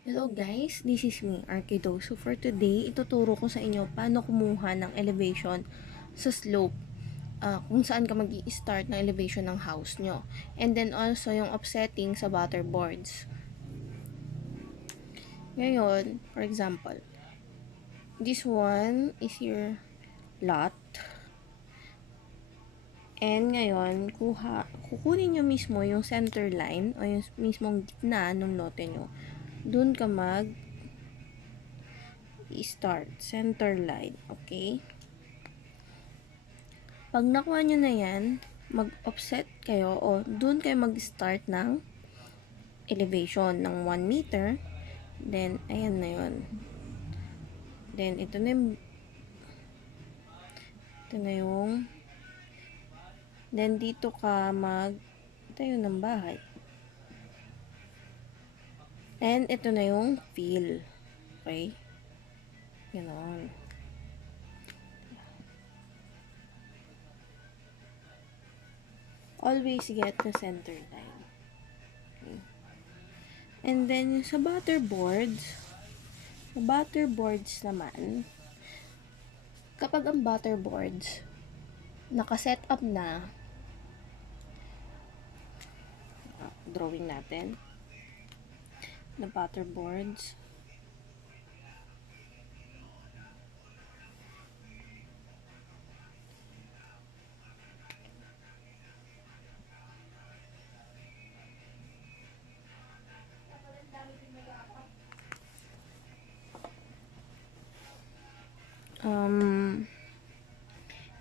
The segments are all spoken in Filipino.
Hello guys, this is me, ARKIdose. So for today, ituturo ko sa inyo paano kumuha ng elevation sa slope, kung saan ka mag-i-start ng elevation ng house nyo. And then also yung offsetting sa butterboards. Ngayon, for example, this one is your lot. And ngayon, kukunin nyo mismo yung center line o yung mismong gitna ng lote nyo. Doon ka start center line, okay? Pag nakuha nyo na yan, mag-offset kayo o doon kayo mag-start ng elevation ng 1 meter. Then, ayan na yun. Then, ito na yung then, dito ka tayo ng bahay. And, ito na yung fill. Okay? Ganon. Always get the center line. Okay. And then, sa butterboards naman, kapag ang butterboards naka-set up na, drawing natin na butterboards,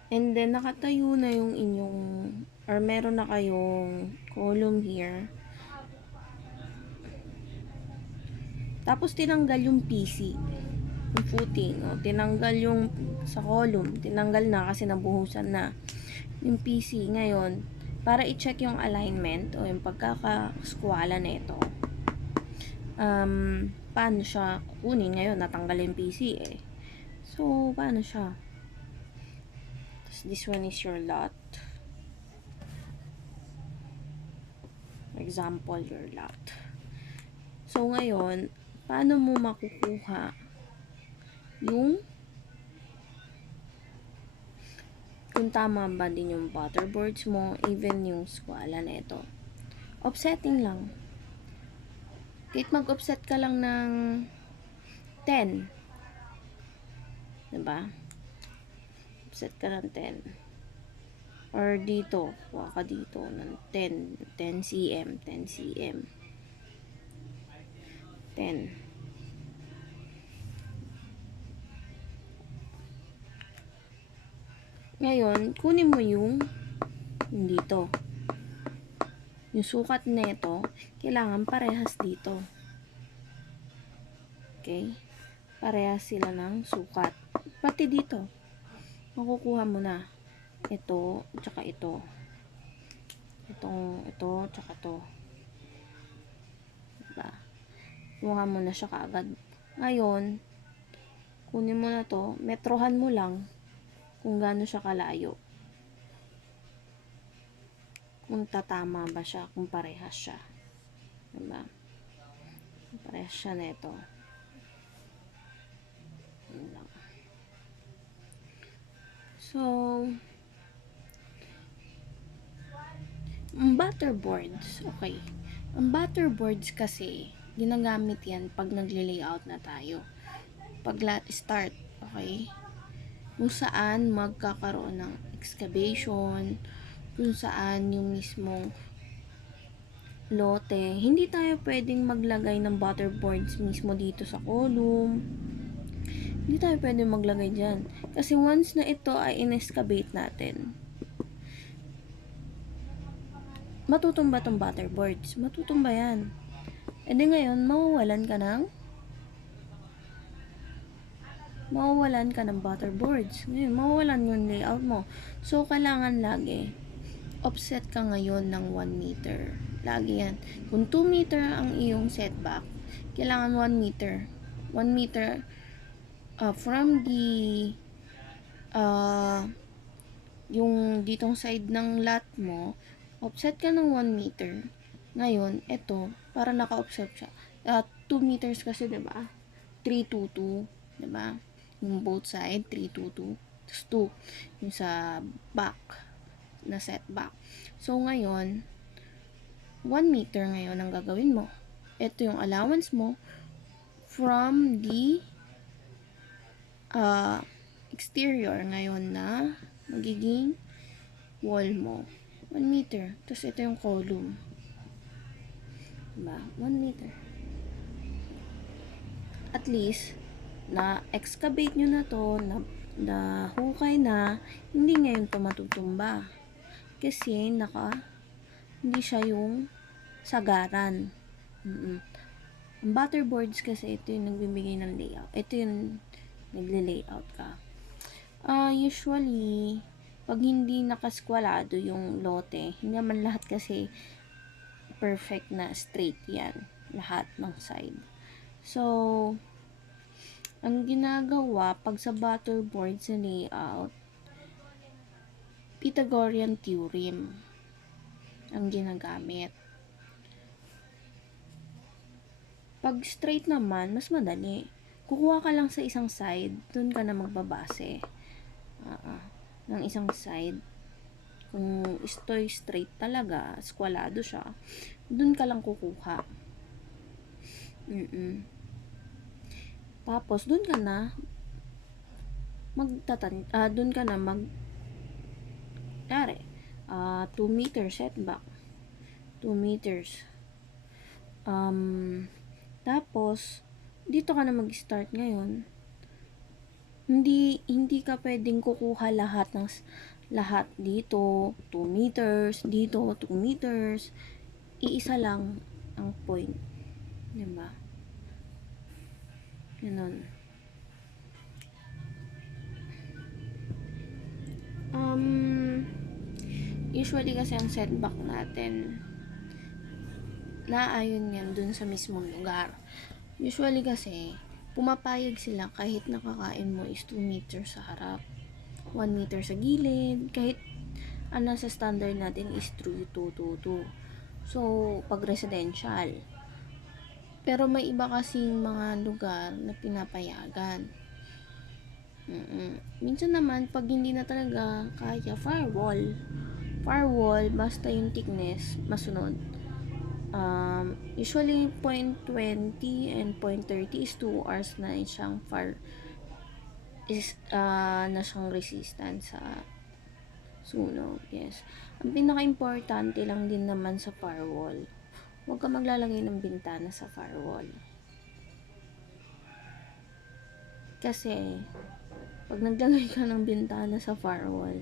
and then nakatayo na yung inyong or meron na kayong column here, tapos tinanggal yung PC, yung footing, tinanggal yung sa column, tinanggal na kasi nabuhusan na yung PC. Ngayon, para i-check yung alignment o yung pagkakaskwala na ito, paano siya kukunin? Ngayon natanggal yung PC so paano siya? This one is your lot. Example, your lot. So, ngayon, paano mo makukuha yung kung tama ba din yung butterboards mo, even yung skwala na ito? Offsetting lang. Kahit mag-offset ka lang ng 10. Diba? Offset ka ng 10. Or dito, kuha ka dito ng 10 cm, 10 cm. 10. Ngayon, kunin mo yung dito. Yung sukat nito, kailangan parehas dito. Okay? Parehas sila ng sukat. Pati dito. Makukuha mo na ito, tsaka ito. Ito, tsaka ito. Diba? Kuha mo na siya kaagad. Ngayon, kunin mo na to, metrohan mo lang kung gaano siya kalayo. Kung tatama ba siya, kung parehas siya. Diba? Parehas siya na ito. So, butterboards, okay. Ang butterboards kasi, ginagamit yan pag nagle-layout na tayo. Pag start, okay? Kung saan magkakaroon ng excavation, kung saan yung mismong lote, hindi tayo pwedeng maglagay ng butterboards mismo dito sa column. Hindi tayo pwedeng maglagay dyan. Kasi once na ito ay in-excavate natin, matutumba tong butterboards. Matutumba yan. E di ngayon, mawawalan ka ng butterboards. Ngayon, mawawalan yung layout mo. So, kailangan lagi, offset ka ngayon ng 1 meter. Lagi yan. Kung 2 meter ang iyong setback, kailangan 1 meter. 1 meter from the yung ditong side ng lot mo, offset ka ng 1 meter. Ngayon, ito, para naka-offset siya. 2 meters kasi, diba? 322, diba? Yung both side, 322. Tapos 2, yung sa back, na setback. So, ngayon, 1 meter ngayon ang gagawin mo. Ito yung allowance mo from the exterior ngayon na magiging wall mo. 1 meter. Tapos ito yung column. Diba? 1 meter. At least, na-excavate nyo na to, na hukay na, hindi ngayon to matutumba. Kasi, hindi siya yung sagaran. Ang butterboards kasi, ito yung nagbibigay ng layout. Ito yung nagle-layout ka. Usually, pag hindi nakaskwalado yung lote, hindi naman lahat kasi perfect na straight yan. Lahat ng side. So, ang ginagawa, pag sa butterboard sa layout, Pythagorean theorem ang ginagamit. Pag straight naman, mas madali. Kukuha ka lang sa isang side, dun ka na magbabase. Ng isang side. Kung istoy straight talaga, skwalado siya, dun ka lang kukuha. Tapos, dun ka na dun ka na 2 meters setback. 2 meters. Tapos, dito ka na mag-start ngayon. Hindi ka pwedeng kukuha lahat dito, 2 meters, dito, 2 meters. Iisa lang ang point. Diba? Ganun. Usually kasi ang setback natin, naayon yan dun sa mismong lugar. Usually kasi, pumapayag sila kahit nakakain mo is 2 meters sa harap, 1 meter sa gilid, kahit sa standard natin is 3-2-2-2. So, pag residential. Pero may iba kasing mga lugar na pinapayagan. Minsan naman, pag hindi na talaga kaya, firewall, basta yung thickness, masunod. Usually, 0.20 and 0.30 is 2 hours na siyang na siyang resistance sa sunog. Yes. Ang pinaka-importante lang din naman sa firewall, huwag ka maglalagay ng bintana sa firewall. Kasi, pag naglagay ka ng bintana sa firewall,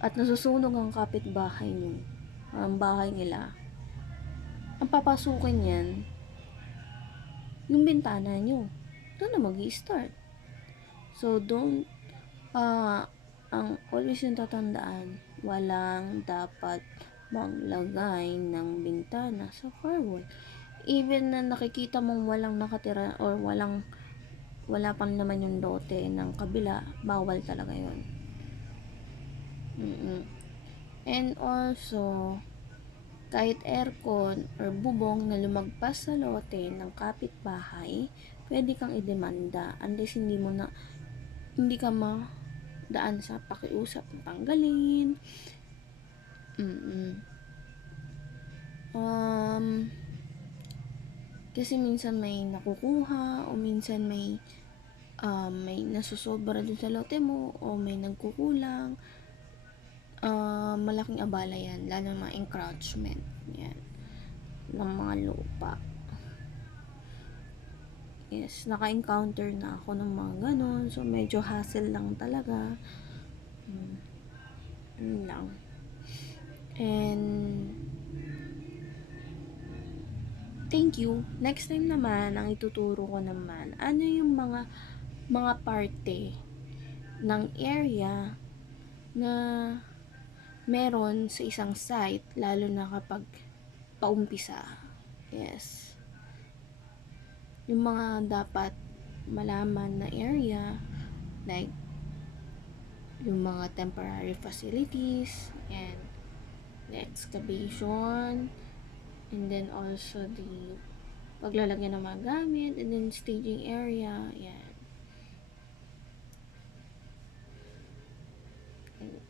at nasusunog ang kapitbahay nyo, ang bahay nila, ang papasukin yan, yung bintana nyo. Doon na mag-i-start. So, always yung tatandaan, walang dapat maglagay ng bintana sa firewall. Even na nakikita mong walang nakatira or wala pang naman yung lote ng kabila, bawal talaga yun. And also, kahit aircon or bubong na lumagpas sa lote ng kapitbahay, pwede kang idemanda unless hindi ka daan sa pakiusap ng tanggalin. Kasi minsan may nakukuha o minsan may nasusobra dun sa lote mo o may nagkukulang. Malaking abala yan, lalo ng mga encroachment yan ng mga lupa. Yes, naka-encounter na ako ng mga ganun, so medyo hassle lang talaga. Yun lang. And thank you. Next time naman, ang ituturo ko naman, ano yung mga parte ng area na meron sa isang site, lalo na kapag paumpisa. Yes. Yung mga dapat malaman na area, like yung mga temporary facilities, and the excavation, and then also the paglalagyan ng mga gamit, and then staging area, yan.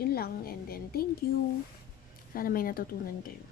Yun lang, and then thank you. Sana may natutunan kayo.